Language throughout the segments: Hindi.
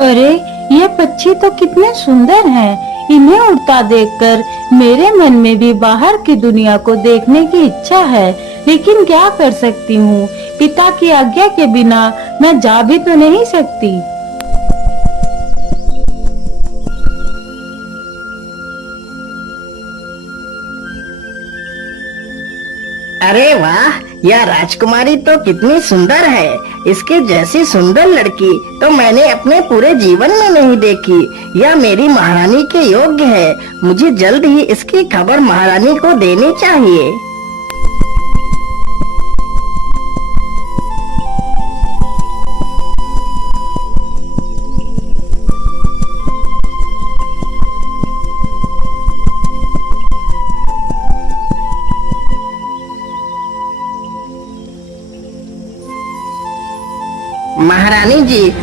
अरे, ये पक्षी तो कितने सुंदर हैं। इन्हें उड़ता देखकर मेरे मन में भी बाहर की दुनिया को देखने की इच्छा है, लेकिन क्या कर सकती हूँ। पिता की आज्ञा के बिना मैं जा भी तो नहीं सकती। अरे वाह, यह राजकुमारी तो कितनी सुंदर है। इसके जैसी सुंदर लड़की तो मैंने अपने पूरे जीवन में नहीं देखी। यह मेरी महारानी के योग्य है। मुझे जल्द ही इसकी खबर महारानी को देनी चाहिए।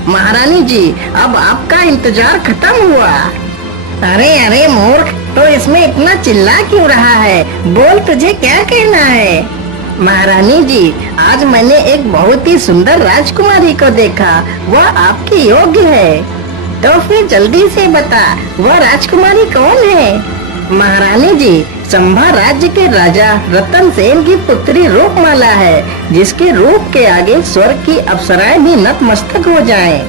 महारानी जी, अब आपका इंतजार खत्म हुआ। अरे अरे मूर्ख, तो इसमें इतना चिल्ला क्यों रहा है? बोल, तुझे क्या कहना है? महारानी जी, आज मैंने एक बहुत ही सुंदर राजकुमारी को देखा। वह आपके योग्य है। तो फिर जल्दी से बता, वह राजकुमारी कौन है? महारानी जी, संभा राज्य के राजा रतन सेन की पुत्री रूपमाला है, जिसके रूप के आगे स्वर्ग की अप्सराएं भी नतमस्तक हो जाएं।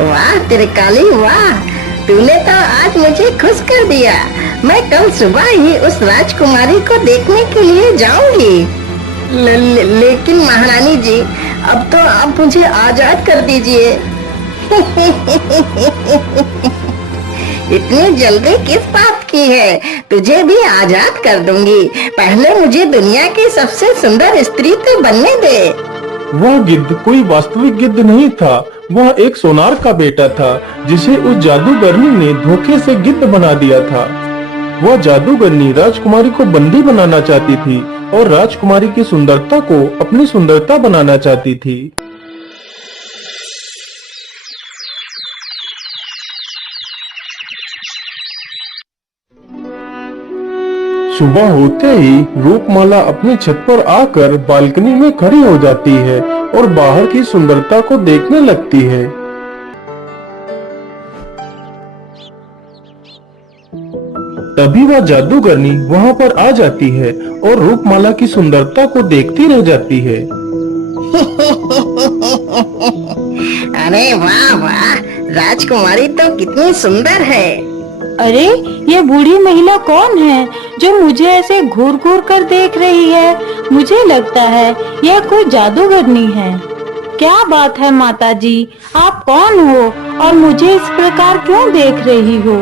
वाह त्रिकाली वाह, तूने तो आज मुझे खुश कर दिया। मैं कल सुबह ही उस राजकुमारी को देखने के लिए जाऊंगी। लेकिन महारानी जी, अब तो आप मुझे आजाद कर दीजिए। इतनी जल्दी किस बात की है? तुझे भी आजाद कर दूंगी। पहले मुझे दुनिया की सबसे सुंदर स्त्री तो बनने दे। वह गिद्ध कोई वास्तविक गिद्ध नहीं था। वह एक सोनार का बेटा था, जिसे उस जादूगरनी ने धोखे से गिद्ध बना दिया था। वह जादूगरनी राजकुमारी को बंदी बनाना चाहती थी और राजकुमारी की सुंदरता को अपनी सुंदरता बनाना चाहती थी। सुबह होते ही रूपमाला अपनी छत पर आकर बालकनी में खड़ी हो जाती है और बाहर की सुंदरता को देखने लगती है। तभी वह जादूगरनी वहां पर आ जाती है और रूपमाला की सुंदरता को देखती रह जाती है। अरे वाह वाह, राजकुमारी तो कितनी सुंदर है। अरे, ये बूढ़ी महिला कौन है जो मुझे ऐसे घूर घूर कर देख रही है? मुझे लगता है यह कोई जादूगरनी है। क्या बात है माता जी, आप कौन हो और मुझे इस प्रकार क्यों देख रही हो?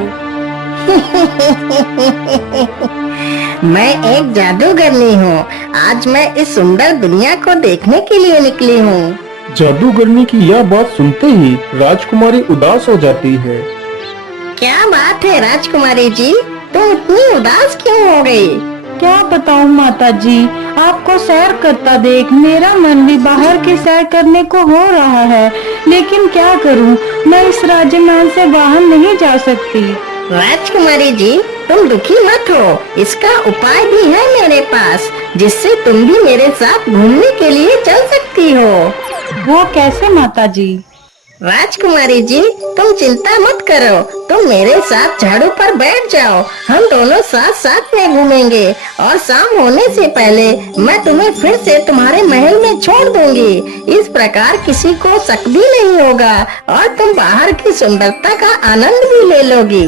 मैं एक जादूगरनी हूँ। आज मैं इस सुंदर दुनिया को देखने के लिए निकली हूँ। जादूगरनी की यह बात सुनते ही राजकुमारी उदास हो जाती है। क्या बात है राजकुमारी जी, तुम इतनी उदास क्यों हो गई? क्या बताऊं माता जी, आपको सैर करता देख मेरा मन भी बाहर की सैर करने को हो रहा है, लेकिन क्या करूं, मैं इस राज्यमहल से बाहर नहीं जा सकती। राजकुमारी जी, तुम दुखी मत हो। इसका उपाय भी है मेरे पास, जिससे तुम भी मेरे साथ घूमने के लिए चल सकती हो। वो कैसे माता जी? राजकुमारी जी, तुम चिंता मत करो। तुम मेरे साथ झाड़ू पर बैठ जाओ। हम दोनों साथ साथ में घूमेंगे और शाम होने से पहले मैं तुम्हें फिर से तुम्हारे महल में छोड़ दूंगी। इस प्रकार किसी को शक भी नहीं होगा और तुम बाहर की सुंदरता का आनंद भी ले लोगी।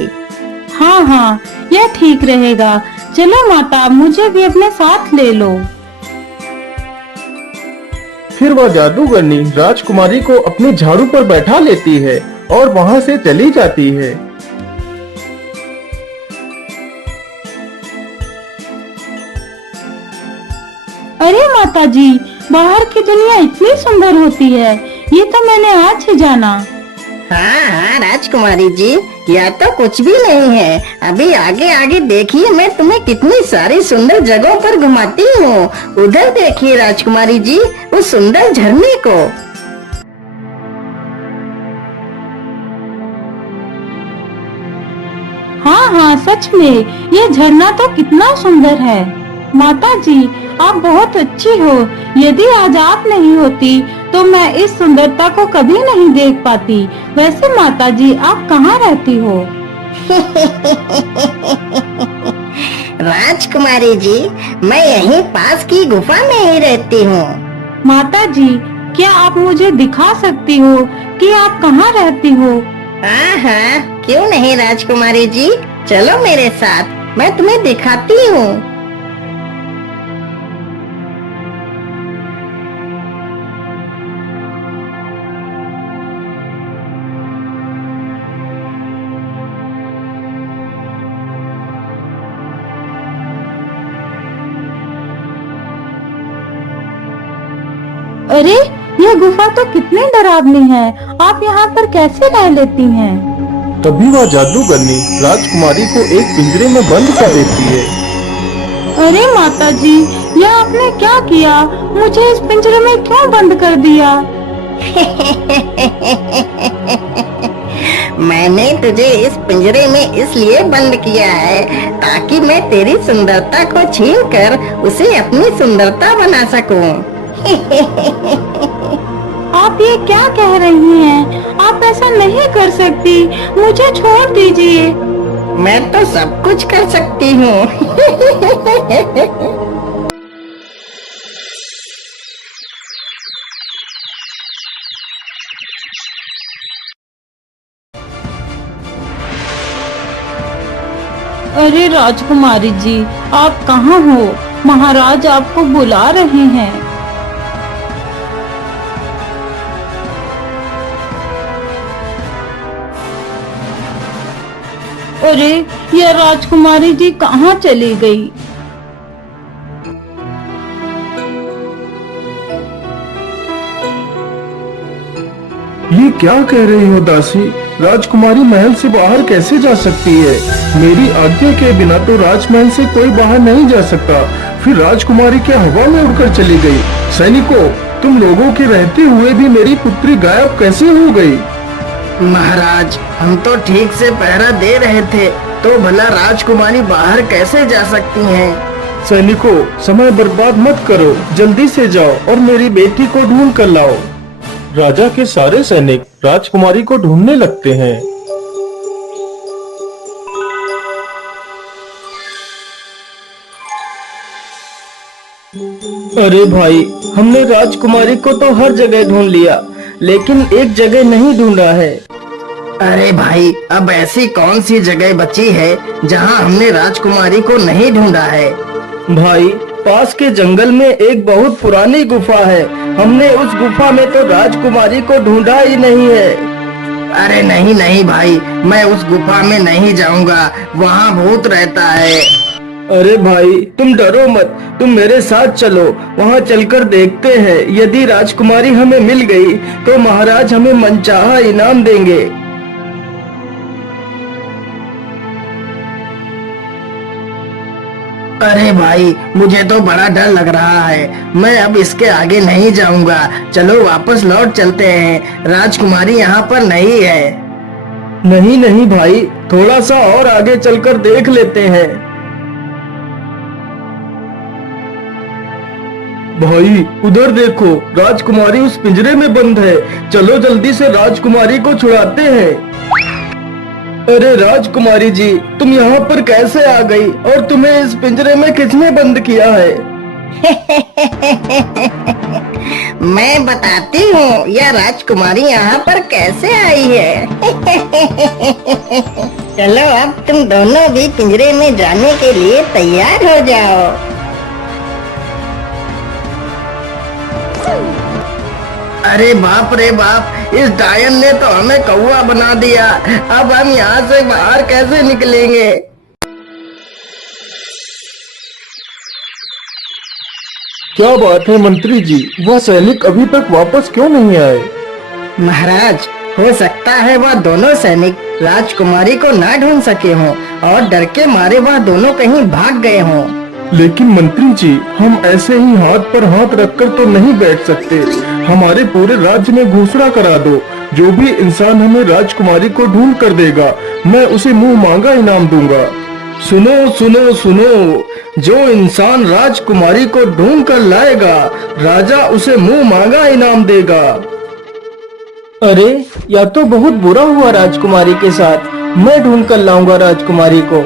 हाँ हाँ, यह ठीक रहेगा। चलो माता, मुझे भी अपने साथ ले लो। फिर वह जादूगरनी राजकुमारी को अपने झाड़ू पर बैठा लेती है और वहां से चली जाती है। अरे माता जी, बाहर की दुनिया इतनी सुंदर होती है, ये तो मैंने आज ही जाना। हाँ हाँ राजकुमारी जी, यह तो कुछ भी नहीं है। अभी आगे आगे देखिए, मैं तुम्हें कितनी सारी सुंदर जगहों पर घुमाती हूँ। उधर देखिए राजकुमारी जी, उस सुंदर झरने को। हाँ हाँ, सच में ये झरना तो कितना सुंदर है। माता जी, आप बहुत अच्छी हो। यदि आज आप नहीं होती तो मैं इस सुंदरता को कभी नहीं देख पाती। वैसे माताजी, आप कहाँ रहती हो? राजकुमारी जी, मैं यहीं पास की गुफा में ही रहती हूँ। माताजी, क्या आप मुझे दिखा सकती हो कि आप कहाँ रहती हो? हाँ हाँ, क्यों नहीं राजकुमारी जी, चलो मेरे साथ, मैं तुम्हें दिखाती हूँ। अरे, यह गुफा तो कितनी डरावनी है। आप यहाँ पर कैसे रह लेती हैं? तभी वह जादूगरनी राजकुमारी को एक पिंजरे में बंद कर देती है। अरे माताजी, यह आपने क्या किया? मुझे इस पिंजरे में क्यों बंद कर दिया? मैंने तुझे इस पिंजरे में इसलिए बंद किया है ताकि मैं तेरी सुंदरता को छीनकर उसे अपनी सुंदरता बना सकूं। आप ये क्या कह रही हैं? आप ऐसा नहीं कर सकती। मुझे छोड़ दीजिए। मैं तो सब कुछ कर सकती हूँ। अरे राजकुमारी जी, आप कहाँ हो? महाराज आपको बुला रहे हैं। अरे, यह राजकुमारी जी कहाँ चली गई? ये क्या कह रही हो दासी? राजकुमारी महल से बाहर कैसे जा सकती है? मेरी आज्ञा के बिना तो राजमहल से कोई बाहर नहीं जा सकता। फिर राजकुमारी क्या हवा में उड़कर चली गई? सैनिकों, तुम लोगों के रहते हुए भी मेरी पुत्री गायब कैसे हो गई? महाराज, हम तो ठीक से पहरा दे रहे थे, तो भला राजकुमारी बाहर कैसे जा सकती हैं? सैनिकों, समय बर्बाद मत करो, जल्दी से जाओ और मेरी बेटी को ढूंढ कर लाओ। राजा के सारे सैनिक राजकुमारी को ढूंढने लगते हैं। अरे भाई, हमने राजकुमारी को तो हर जगह ढूंढ लिया, लेकिन एक जगह नहीं ढूंढा है। अरे भाई, अब ऐसी कौन सी जगह बची है जहां हमने राजकुमारी को नहीं ढूंढा है? भाई, पास के जंगल में एक बहुत पुरानी गुफा है। हमने उस गुफा में तो राजकुमारी को ढूंढा ही नहीं है। अरे नहीं नहीं भाई, मैं उस गुफा में नहीं जाऊंगा, वहाँ भूत रहता है। अरे भाई, तुम डरो मत, तुम मेरे साथ चलो, वहाँ चलकर देखते हैं। यदि राजकुमारी हमें मिल गई तो महाराज हमें मनचाहा इनाम देंगे। अरे भाई, मुझे तो बड़ा डर लग रहा है, मैं अब इसके आगे नहीं जाऊंगा। चलो वापस लौट चलते हैं, राजकुमारी यहाँ पर नहीं है। नहीं नहीं भाई, थोड़ा सा और आगे चलकर देख लेते हैं। भाई, उधर देखो, राजकुमारी उस पिंजरे में बंद है। चलो जल्दी से राजकुमारी को छुड़ाते हैं। अरे राजकुमारी जी, तुम यहाँ पर कैसे आ गई और तुम्हें इस पिंजरे में किसने बंद किया है? मैं बताती हूँ यह राजकुमारी यहाँ पर कैसे आई है। चलो अब तुम दोनों भी पिंजरे में जाने के लिए तैयार हो जाओ। अरे बाप रे बाप, इस डायन ने तो हमें कौवा बना दिया। अब हम यहाँ से बाहर कैसे निकलेंगे? क्या बात है मंत्री जी, वह सैनिक अभी तक वापस क्यों नहीं आए? महाराज, हो सकता है वह दोनों सैनिक राजकुमारी को ना ढूंढ सके हों और डर के मारे वह दोनों कहीं भाग गए हों। लेकिन मंत्री जी, हम ऐसे ही हाथ पर हाथ रखकर तो नहीं बैठ सकते। हमारे पूरे राज्य में घोषणा करा दो, जो भी इंसान हमें राजकुमारी को ढूंढ कर देगा, मैं उसे मुंह मांगा इनाम दूंगा। सुनो सुनो सुनो, जो इंसान राजकुमारी को ढूंढ कर लाएगा, राजा उसे मुंह मांगा इनाम देगा। अरे, या तो बहुत बुरा हुआ राजकुमारी के साथ। मैं ढूंढ कर लाऊंगा राजकुमारी को।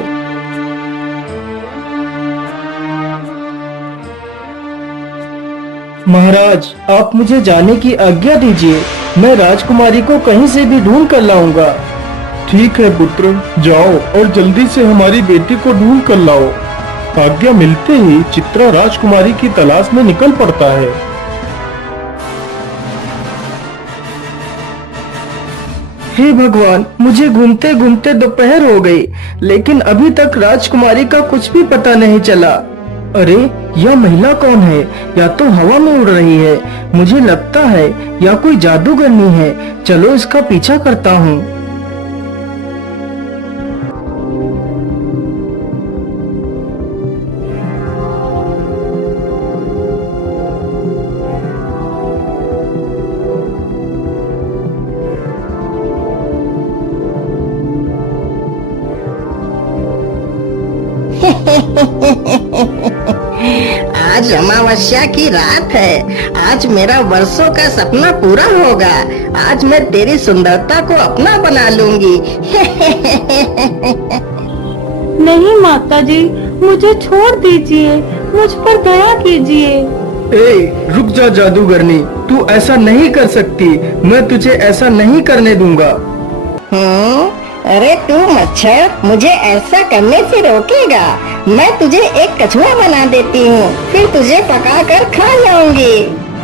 महाराज, आप मुझे जाने की आज्ञा दीजिए। मैं राजकुमारी को कहीं से भी ढूंढ कर लाऊंगा। ठीक है पुत्र, जाओ और जल्दी से हमारी बेटी को ढूंढ कर लाओ। आज्ञा मिलते ही चित्रा राजकुमारी की तलाश में निकल पड़ता है। हे भगवान, मुझे घूमते घूमते दोपहर हो गई, लेकिन अभी तक राजकुमारी का कुछ भी पता नहीं चला। अरे, यह महिला कौन है? या तो हवा में उड़ रही है। मुझे लगता है या कोई जादूगरनी है। चलो इसका पीछा करता हूँ। आज अमावस्या की रात है। आज मेरा वर्षों का सपना पूरा होगा। आज मैं तेरी सुंदरता को अपना बना लूंगी। नहीं माता जी, मुझे छोड़ दीजिए, मुझ पर दया कीजिए। ए, रुक जा जादूगरनी, तू ऐसा नहीं कर सकती। मैं तुझे ऐसा नहीं करने दूंगा। अरे तू मच्छर, मुझे ऐसा करने से रोकेगा? मैं तुझे एक कछुआ बना देती हूँ, फिर तुझे पकाकर खा जाऊंगी।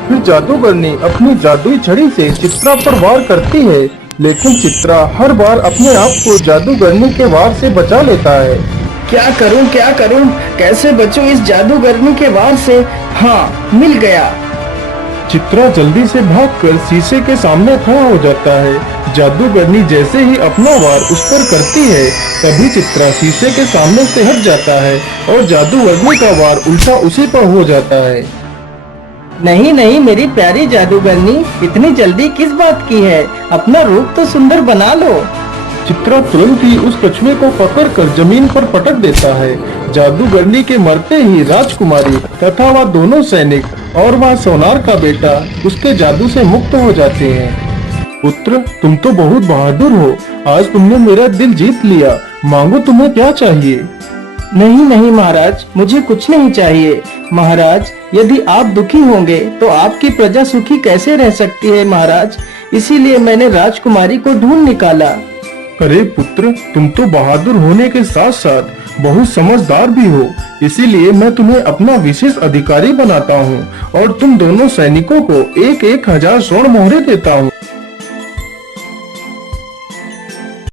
फिर जादूगरनी अपनी जादुई छड़ी से चित्रा पर वार करती है, लेकिन चित्रा हर बार अपने आप को जादूगरनी के वार से बचा लेता है। क्या करूं? कैसे बचूं इस जादूगरनी के वार से? हाँ, मिल गया। चित्रा जल्दी से भागकर शीशे के सामने खड़ा हो जाता है। जादूगरनी जैसे ही अपना वार उस पर करती है, तभी चित्रा शीशे के सामने से हट जाता है और जादूगरनी का वार उल्टा उसी पर हो जाता है। नहीं, मेरी प्यारी जादूगरनी, इतनी जल्दी किस बात की है? अपना रूप तो सुंदर बना लो। चित्रा तुरंत ही उस कछुए को पकड़कर जमीन पर पटक देता है। जादूगरनी के मरते ही राजकुमारी तथा वह दोनों सैनिक और वह सोनार का बेटा उसके जादू से मुक्त हो जाते हैं। पुत्र, तुम तो बहुत बहादुर हो। आज तुमने मेरा दिल जीत लिया। मांगो, तुम्हें क्या चाहिए? नहीं महाराज, मुझे कुछ नहीं चाहिए। महाराज, यदि आप दुखी होंगे तो आपकी प्रजा सुखी कैसे रह सकती है महाराज? इसीलिए मैंने राजकुमारी को ढूंढ निकाला। अरे पुत्र, तुम तो बहादुर होने के साथ साथ बहुत समझदार भी हो। इसीलिए मैं तुम्हें अपना विशेष अधिकारी बनाता हूँ और तुम दोनों सैनिकों को 1,000 स्वर्ण मोहरे देता हूँ।